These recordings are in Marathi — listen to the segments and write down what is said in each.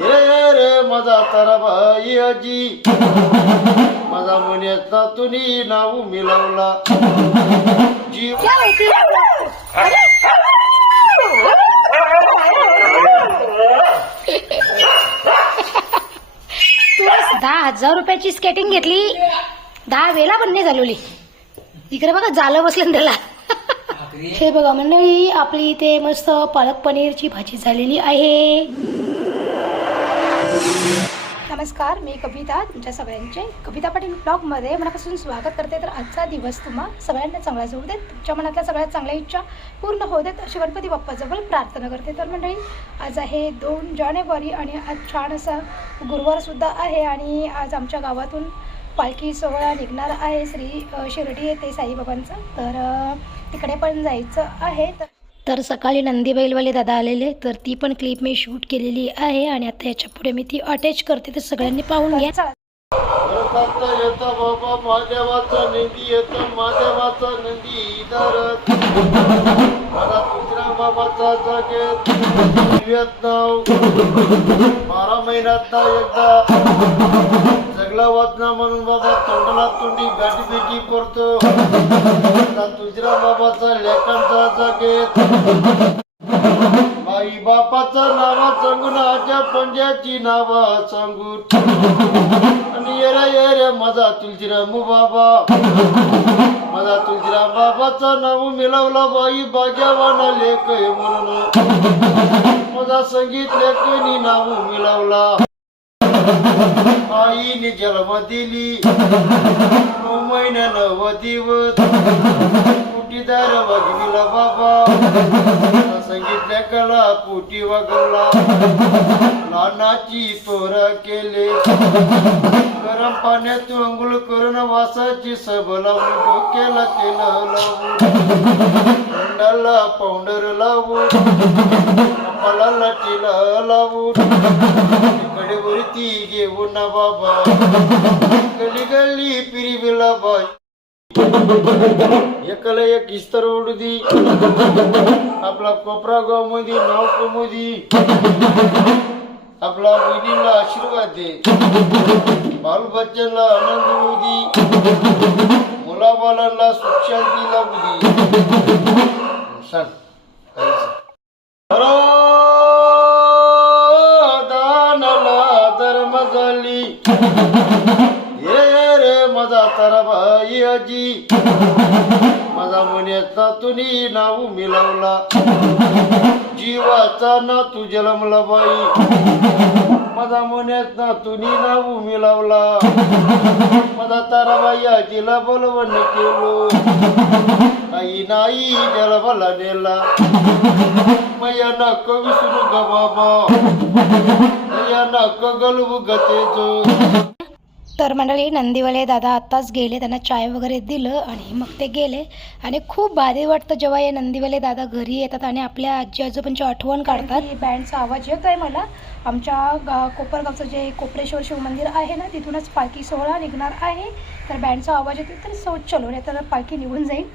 ये रे माझा तारा बाई आजी. माझा मन्यात नातुनी नाव मिळवला जीव दहा हजार रुपयाची स्केटिंग घेतली. दहा वेळा पण नाही झालेली. इकडे बघा झालं बसलं ना त्याला हे बघा मंडळी आपली इथे मस्त पालक पनीरची भाजी झालेली आहे. नमस्कार मी कविता तुमच्या सगळ्यांचे कविता पाटील ब्लॉगमध्ये मनापासून स्वागत करते. तर आजचा दिवस तुम्हा सगळ्यांना चांगला जाऊ देत तुमच्या मनातल्या सगळ्यात चांगल्या इच्छा पूर्ण होऊ देत अशी गणपती बाप्पाजवळ प्रार्थना करते. तर मंडळी आज आहे दोन जानेवारी आणि आज छान असा गुरुवारसुद्धा आहे आणि आज आमच्या गावातून पालखी सोहळा निघणार आहे श्री शिर्डी येथे साईबाबांचं. तर तिकडे पण जायचं आहे. तर तर सकाळी नंदी बैलवाले दादा आलेले तर ती पण क्लिप मी शूट केलेली आहे आणि आता याच्यापुढे मी ती अटॅच करते. तर सगळ्यांनी पाहून घ्या. बारा महिन्यात एकदा. जगला वाजना म्हणून बाबा तोंडाला तोंडी गाठी भेटी करतो. आता तुझ्या बाबाचा लेखांचा जागेत आई बापाचा नावा सांगून आजा पंजाची नावा सांगून. आणि येरा येऱ्या माझा तुलजीराम बाबा. माझा तुलजीराम बाबाचा नाव मिळवला बाई बाजावाना लेख आहे म्हणून. माझा संगीत लेखनी नाव मिळवला आईने जन्म दिली. नऊ महिन्या नव दिवस कुटीदार वागविला बाबा. सांगितल्या कला पोटी वागवला लानाची पोर केले. गरम पाण्यात अंघोळ करून वासाची सब लावून डोक्याला तेल लावून. तोंडाला पावडर लावून. कपाळाला लाटीला लावून. इकडे वरती घेऊन बाबा. गली गली पिरिबिला बाई. एकला एक इस्तर उडू दी आपला कोपरा गावमध्ये नाव कमोदी आपला आशीर्वाद दे. बाल बच्चनला आनंद होऊ दे मुलाबालांना सुख शांती लावू दे सांग काही सांग. हरो दानला धर्म झाली ये रे माझा ताराबाई आजी. माझा मुन्याचा तुनी नाव मिळवला जीवाचा नातू जलमला बाई. माझा मन्यात नातुनी नाव मिळवला माझा ताराबाई आजीला बोलवण केलो. काही नाही जलबला नेला. मया नाक विसरू ग बाबा. मया नाक गलवू गते जो तर मंडळी नंदीवाले दादा आत्ताच गेले. त्यांना चाय वगैरे दिलं आणि मग ते गेले. आणि खूप भारी वाटतं जेव्हा हे नंदीवाले दादा घरी येतात आणि आपल्या आजी आजोबांची आठवण काढतात. बँडचा आवाज येत आहे मला. आमच्या गा कोपरगावचं जे कोपरेश्वर शिवमंदिर आहे ना तिथूनच पालखी सोहळा निघणार आहे. तर बँडचा आवाज येतो तर सो चलो नाही तर पालखी निघून जाईल.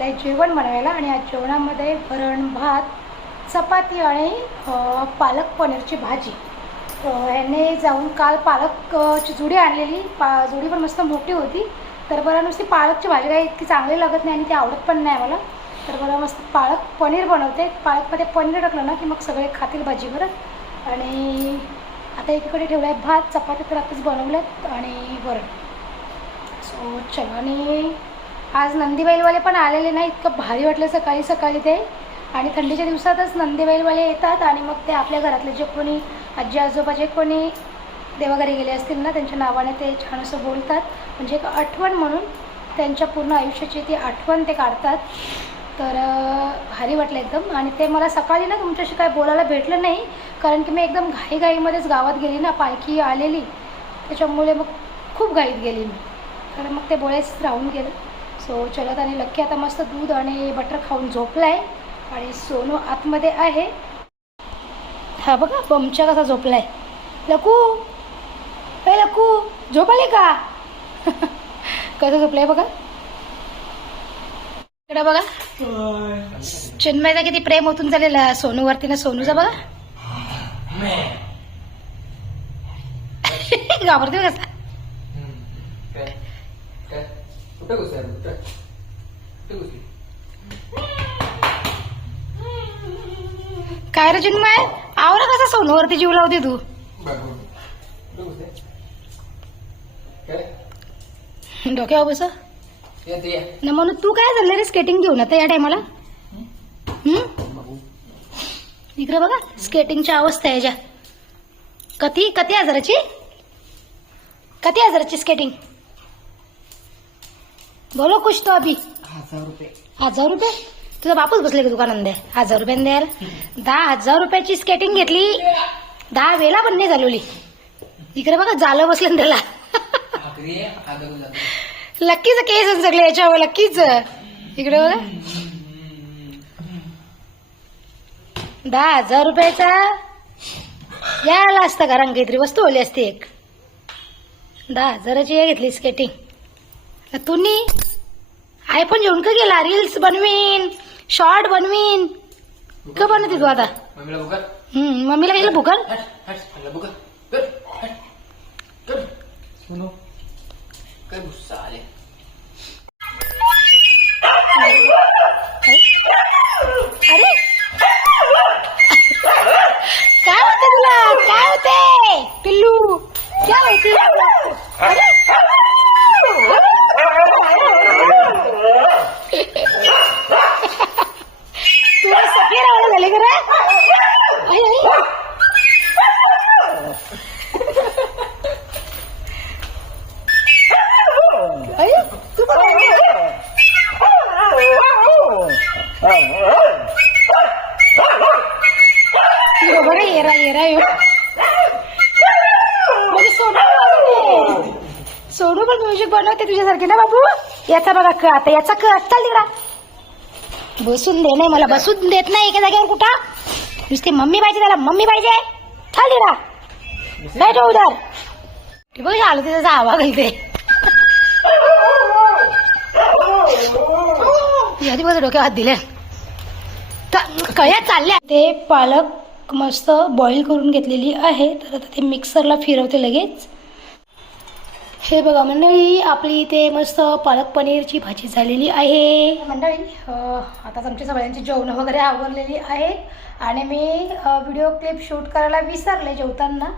घेतलं आहे जेवण बनवायला आणि आज जेवणामध्ये वरण भात चपाती आणि पालक पनीरची भाजी. ह्याने जाऊन काल पालकची जुडी आणलेली. पा जुडी पण मस्त मोठी होती. तर बरं नुसती पालकची भाजी काही इतकी चांगली लागत नाही आणि ती आवडत पण नाही मला. तर बरं मस्त पालक पनीर बनवते. पालकमध्ये पनीर टाकलं ना की मग सगळे खातील भाजी बरं आणि आता एकीकडे ठेवलं आहे भात चपाती तर आताच बनवल्यात आणि वरण. सो चलो आणि आज नंदीबैलवाले पण आलेले नाही इतकं भारी वाटलं सकाळी सकाळी ते. आणि थंडीच्या दिवसातच नंदीबैलवाले येतात आणि मग ते आपल्या घरातले जे कोणी आजी आजोबा जे कोणी देवाघरी गेले असतील ना त्यांच्या नावाने ते छान असं बोलतात. म्हणजे एक आठवण म्हणून त्यांच्या पूर्ण आयुष्याची ती आठवण ते काढतात. तर भारी वाटलं एकदम. आणि ते मला सकाळी ना तुमच्याशी काय बोलायला भेटलं नाही कारण की मी एकदम घाईघाईमध्येच गावात गेली ना पालखी आलेली. त्याच्यामुळे मग खूप घाईत गेली मी. तर मग ते बोलायचंच राहून गेलं. सो चलत आणि लक्की आता मस्त दूध आणि बटर खाऊन झोपला आहे आणि सोनू आतमध्ये आहे. हा बघा बमच्या कसा झोपला आहे लकू हे लकू झोपाले का? कसं झोपलंय बघा. इकडं बघा. चिन्मयचा किती प्रेम ओतून झालेला सोनूवरती ना सोनूचा बघा. घाबरते कसा काय काय काय रे चिन्मय? आवरा कसा सोनूवरती जीव लावते तू? डोक्यावर बस ना म्हणून तू काय झालं रे स्केटिंग घेऊन आता या टायमाला इकडे बघा स्केटिंगची अवस्था आहे याच्या कधी किती हजाराची? किती हजाराची स्केटिंग बोलो कुछ तो अभी। हजार रुपये। हजार रुपये? तुझा बापूच बसले का दुकानात हजार रुपयाने द्यायला दहा हजार रुपयाची स्केटिंग घेतली. दहा वेळा पण नाही झालोली इकडे बघा जालं बसलं त्याला. लक्कीचं केस सगळे याच्यावर लक्कीच. इकडे बघा. दहा हजार रुपयाचा. यायला असता घरांना काहीतरी वस्तू आली असती एक. दहा हजाराची हे घेतली स्केटिंग तुम्ही आयफोन घेऊन का गेला? रील्स बनवीन शॉर्ट बनवीन. का बनवते तू आता? मम्मीला बघा हम्म मम्मीला गेलं भुकल अरे काय होते तुला काय होते पिल्लू काय होते अरे तुला सगळे रावळे झाले का रे? आई, आई. आई, तू पण आहे? बघा येरा येरा यो म्हणजे सोनू बनवते. सोनू पण म्युझिक बनवते तुझ्यासारखे ना बाबू? याचा बघा क आता याचा क चाल तिकडा. बसून दे नाही मला बसून देत नाही एका जागेवर कुठं. नुसती मम्मी पाहिजे त्याला मम्मी पाहिजे. चाल तिकडा. बैठो उधर. ते बघ आलं त्याचा आवाज इथे यादी माझ्या डोक्यात हात दिले त- कळ्या चालल्या. ते पालक मस्त बॉईल करून घेतलेली आहे. तर आता ते मिक्सरला फिरवते लगेच. हे बघा मंडळी आपली इथे मस्त पालक पनीरची भाजी झालेली आहे. मंडळी आता तुमच्या सगळ्यांची जेवणं वगैरे आवरलेली आहेत आणि मी व्हिडिओ क्लिप शूट करायला विसरले जेवताना.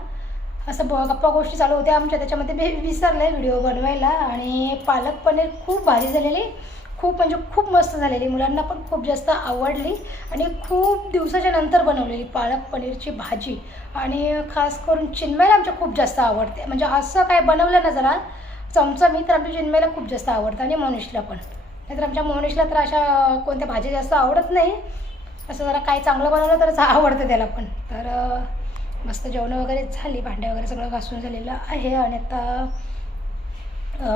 असं ब गप्पा गोष्टी चालू होत्या. आमच्या त्याच्यामध्ये मी विसरले व्हिडिओ बनवायला. आणि पालक पनीर खूप भारी झालेली. खूप म्हणजे खूप मस्त झालेली. मुलांना पण खूप जास्त आवडली. आणि खूप दिवसाच्या नंतर बनवलेली पालक पनीरची भाजी. आणि खास करून चिन्मयला आमच्या खूप जास्त आवडते. म्हणजे असं काय बनवलं ना जरा चमचमी तर आमच्या चिन्मयला खूप जास्त आवडतं. आणि मोनिशला पण. नाहीतर आमच्या मोनिशला तर अशा कोणत्या भाज्या जास्त आवडत नाही. असं जरा काय चांगलं बनवलं तरच आवडतं त्याला पण. तर मस्त जेवणं वगैरे झाली भांडे वगैरे सगळं घासून झालेलं आहे. आणि आता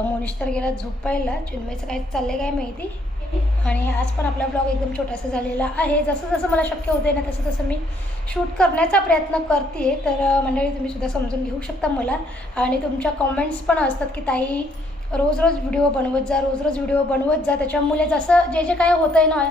मोनिश तर गेला झोपायला चिन्मयचं काय चाललंय काय माहिती? आणि आज पण आपला ब्लॉग एकदम छोटासा झालेला आहे. जसं जसं मला शक्य होते ना तसं तसं मी शूट करण्याचा प्रयत्न करते तर मंडळी तुम्ही सुद्धा समजून घेऊ शकता मला. आणि तुमच्या कमेंट्स पण असतात की ताई रोज रोज व्हिडिओ बनवत जा रोज रोज व्हिडिओ बनवत जा. त्याच्यामुळे जसं जे जे काय होतं आहे ना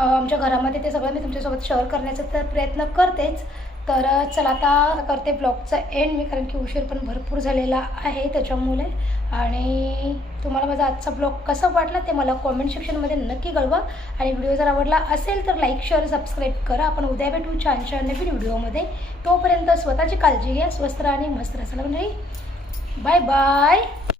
आमच्या घरामध्ये ते सगळं मी तुमच्यासोबत शेअर करण्याचा तर प्रयत्न करतेच. तर चला आता करते ब्लॉगचा एंड मी कारण की उशीर पण भरपूर झालेला आहे त्याच्यामुळे. आणि तुम्हाला माझा आजचा ब्लॉग कसा वाटला ते मला कॉमेंट सेक्शनमध्ये नक्की कळवा. आणि व्हिडिओ जर आवडला असेल तर लाईक शेअर सबस्क्राईब करा. आपण उद्या भेटू छान छान नवीन व्हिडिओमध्ये तोपर्यंत स्वतःची काळजी घ्या स्वस्त आणि मस्त राहा. म्हणजे बाय बाय